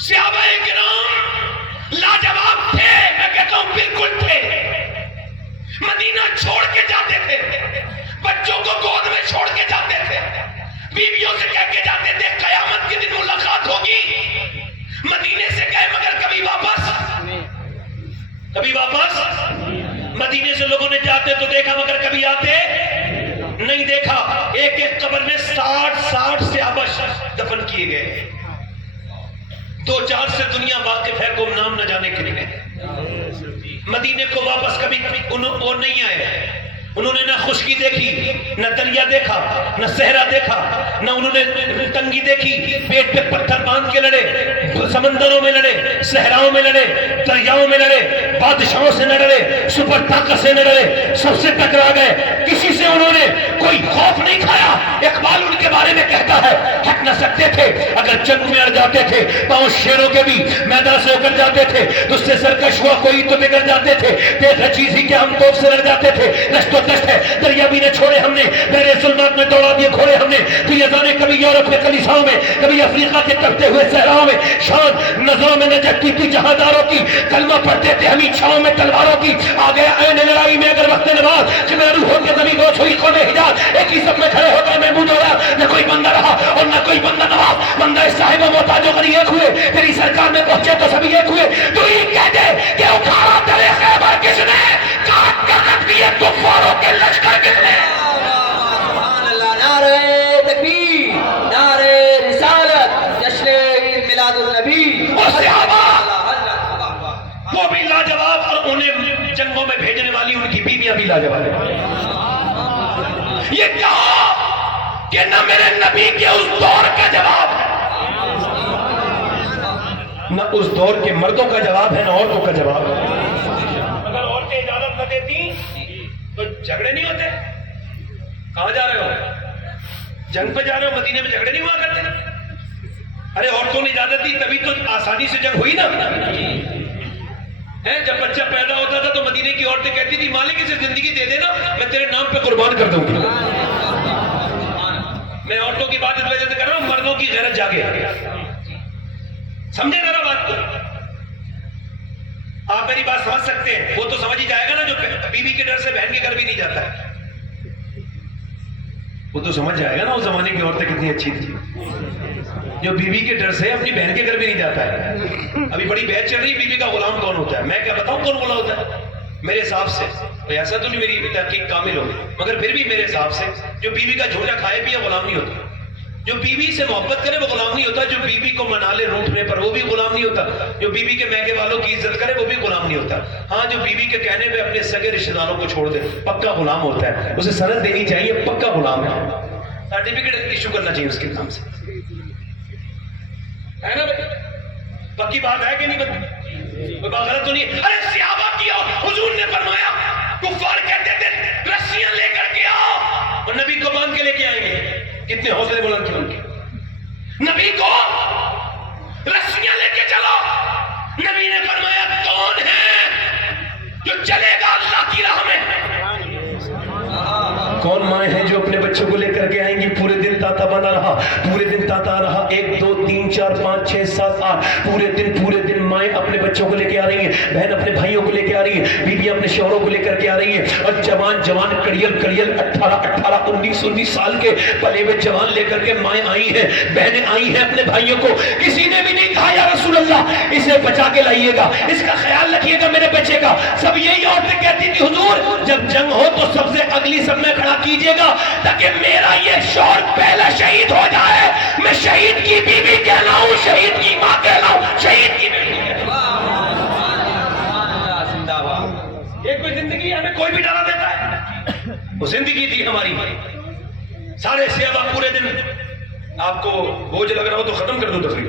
صحابہ کرام لاجواب تھے، میں کہتا ہوں بالکل تھے. مدینہ چھوڑ کے جاتے تھے، بچوں کو گود میں چھوڑ کے جاتے تھے، بیویوں سے کہہ کے جاتے تھے قیامت کے دن ملاقات ہوگی. مدینے سے گئے مگر کبھی واپس مدینے سے لوگوں نے جاتے تو دیکھا مگر کبھی آتے نہیں دیکھا. ایک ایک قبر میں 60 صحابہ دفن کیے گئے. 2-4 سے دنیا واقف ہے، گمنام نہ جانے کے لیے. مدینے کو واپس کبھی وہ نہیں آئے. انہوں نے نہ خشکی دیکھی، نہ دریا دیکھا، نہ صحرا دیکھا، نہ انہوں نے تنگی دیکھی. پیٹ پہ پتھر باندھ کے لڑے، سمندروں میں لڑے، صحراؤں میں لڑے، دریاؤں میں لڑے، بادشاہوں سے نہ لڑے، سپر طاقت سے نہ لڑے، سب سے ٹکرا گئے. کسی سے انہوں نے کوئی خوف نہیں کھایا. اقبال ان کے بارے میں کہتا ہے ہٹ نہ سکتے تھے، اگر جنگ میں اڑ جاتے تھے پاؤں شیروں کے بھی میدان سے اکڑ جاتے تھے. تو اس سے سرکش ہوا کوئی تو بگڑ جاتے تھے. تیز چیز ہی کہ ہم توپ سے لڑ جاتے تھے. دشت و دشت ہے، دریا بھی نے چھوڑے ہم نے، میرے ظلمات میں دوڑا دیے گھوڑے ہم نے. تو یہ جانے کبھی یورپ کے کلیساؤں میں، کبھی افریقہ کے تپتے ہوئے صحراؤں میں. شان نظروں میں نجات کی جہانداروں کی، کلمہ پڑھتے تھے ہمیں چھاؤں میں تلواروں کی. آ گیا عین لڑائی میں اگر وقت نماز کہ میں روح ہو کے زمین گوش ہوئی قوم حجاز. ایک ہی سب میں کھڑے ہو گئے محمود ہوا، نہ کوئی بندہ رہا اور نہ کوئی بندہ نواز. بندہ صاحب و محتاج و غریب ایک ہوئے، تیری سرکار میں پہنچے تو سبھی ایک ہوئے. تو یہ کہہ دے کہ اکھاڑا تلے خیبر کس نے، کاٹ کر رکھ دیے کفاروں کے لشکر کس نے. سبحان اللہ. نعرہ تکبیر، نعرہ رسالت، جشن عید میلاد النبی. اور صحابہ وہ بھی لاجواب، اور انہیں جنگوں میں بھیجنے والی ان کی بیویاں بھی لاجواب. یہ کہا کہ نہ میرے نبی کے اس دور کا جواب ہے، نہ اس دور کے مردوں کا جواب ہے، نہ عورتوں کا جواب ہے. اگر عورتیں اجازت نہ دیتی تو جھگڑے نہیں ہوتے. کہاں جا رہے ہو؟ جنگ پہ جا رہے ہو؟ مدینے میں جھگڑے نہیں ہوا کرتے. ارے عورتوں نے اجازت دی تبھی تو آسانی سے جنگ ہوئی نا. جب بچہ پیدا ہوتا تھا تو مدینے کی عورتیں کہتی تھی مالک اسے زندگی دے دینا، میں تیرے نام پہ قربان کر دوں گی. میں عورتوں کی بات اس وجہ سے کر رہا ہوں مردوں کی غیرت جاگے. سمجھے ذرا بات کو. آپ میری بات سمجھ سکتے ہیں. وہ تو سمجھ ہی جائے گا نا جو بیوی کے ڈر سے بہن کے گھر بھی نہیں جاتا ہے. وہ تو سمجھ جائے گا نا اس زمانے کی عورتیں کتنی اچھی تھی جو بیوی کے ڈر سے اپنی بہن کے گھر بھی نہیں جاتا ہے. ابھی بڑی بحث چل رہی بیوی کا غلام کون ہوتا ہے. میں کیا بتاؤں کون غلام ہوتا ہے. میرے حساب سے ایسا تو نہیں میری تحقیق کامل ہوگی، مگر پھر بھی میرے حساب سے جو بیوی کا جھوجا کھائے بھی غلام نہیں ہوتا. جو بیوی سے محبت کرے وہ غلام نہیں ہوتا. جو بیوی کو منا لے روٹنے پر وہ بھی غلام نہیں ہوتا. جو بیوی کے میکے والوں کی عزت کرے وہ بھی غلام نہیں ہوتا. ہاں جو بیوی کے کہنے پہ اپنے سگے رشتہ داروں کو چھوڑ دے پکا غلام ہوتا ہے. اسے سند دینی چاہیے، پکا غلام ہے. سرٹیفکیٹ ایشو کرنا چاہیے اس کے نام سے، ہے نا بھائی؟ پکی بات ہے کہ نہیں بات؟ کوئی بات غلط تو نہیں. ارے صحابہ کیا حضور نے فرمایا کفار کہتے تھے رسیاں لے کر کے آؤ، اور نبی کو باندھ کے لے کے آئیں گے. کتنے حوصلے بلند تھے ان کے. نبی کو رسیاں لے کے چلو. نبی نے فرمایا کون ہے جو چلے گا اللہ کی راہ میں؟ کون مائیں ہیں جو اپنے بچوں کو لے کر کے آئیں گی؟ پورے دن تاتا بنا رہا، پورے دن تاتا رہا. 1 2 3 4 5 6 7 8 پورے دن مائیں اپنے بچوں کو لے کے آ رہی ہیں، بہن اپنے بھائیوں کو لے کے آ رہی ہیں، بیویاں اپنے شوہروں کو لے کر کے آ رہی ہیں. اور جوان کڑیل 18 19 سال کے پلے ہوئے جوان لے کر کے مائیں آئی ہیں، بہنیں آئی ہیں اپنے بھائیوں کو. کسی نے بھی نہیں کہا یا رسول اللہ اسے بچا کے لائیے گا، اس کا خیال رکھیے گا میرے بچے کا. سب یہی عورتیں کہتی تھی حضور جب جنگ ہو تو سب سے اگلی سب میں کھڑا کیجئے گا تاکہ میرا یہ شوہر پہلا شہید ہو جائے. میں شہید کی بیوی کہلاؤں، شہید کی ماں کہلاؤں، شہید کی بیوی کہلاؤں. یہ کوئی زندگی ہمیں کوئی بھی ڈرا دیتا ہے؟ وہ زندگی تھی ہماری. سارے صحابہ پورے دن. آپ کو بوجھ لگ رہا ہو تو ختم کر دو تقریر.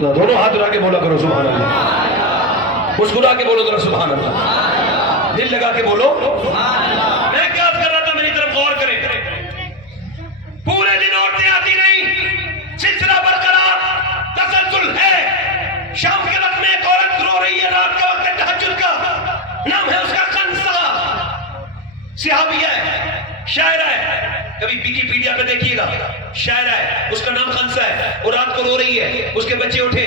دونوں ہاتھ اٹھا کے بولا کرو سبحان اللہ. مسکرا کے بولو ذرا سبحان اللہ. دل لگا کے بولو. میں کیا کر رہا تھا میری طرف غور کریں. پورے دن عورتیں آتی نہیں، سلسلہ برقرار، تسلسل ہے. شام کے وقت میں ایک عورت رو رہی ہے، رات کا وقت ہے تہجد کا. نام ہے اس کا خنسا. صحابیہ ہے، شاعرہ ہے. کبھی ویکیپیڈیا پہ دیکھیے گا، شاعرہ ہے، اس کا نام خنسا ہے. وہ رات کو رو رہی ہے، اس کے بچے اٹھے